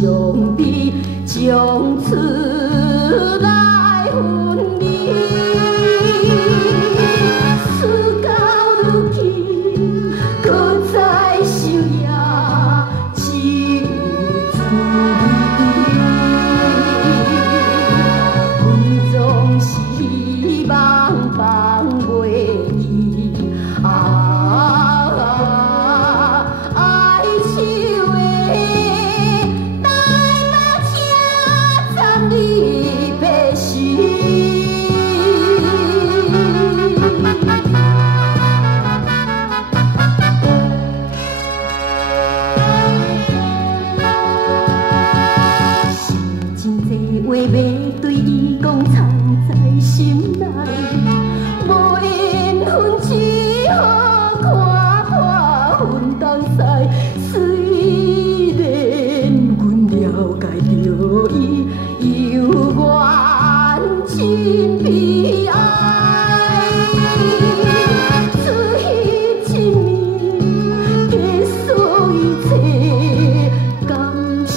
上美，从此来分离。事到如今，搁再想也只有滋味。阮总是茫茫袂记爱情的。你别死，是真济话要对伊讲，藏在心内，无缘分只好看破云东西。虽然阮了解着伊。有缘真悲哀，此彼一面，结束一切，敢是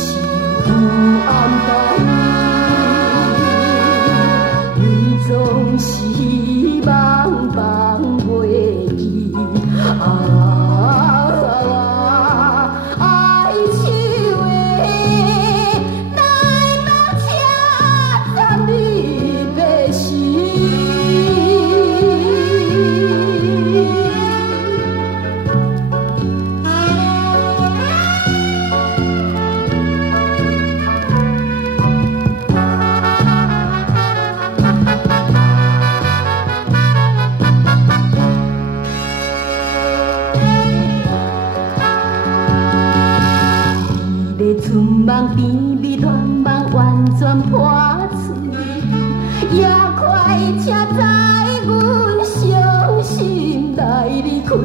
有暗淡？阮总是茫茫袂记爱情春梦边美团梦完全破碎，也快车载阮伤心来离开。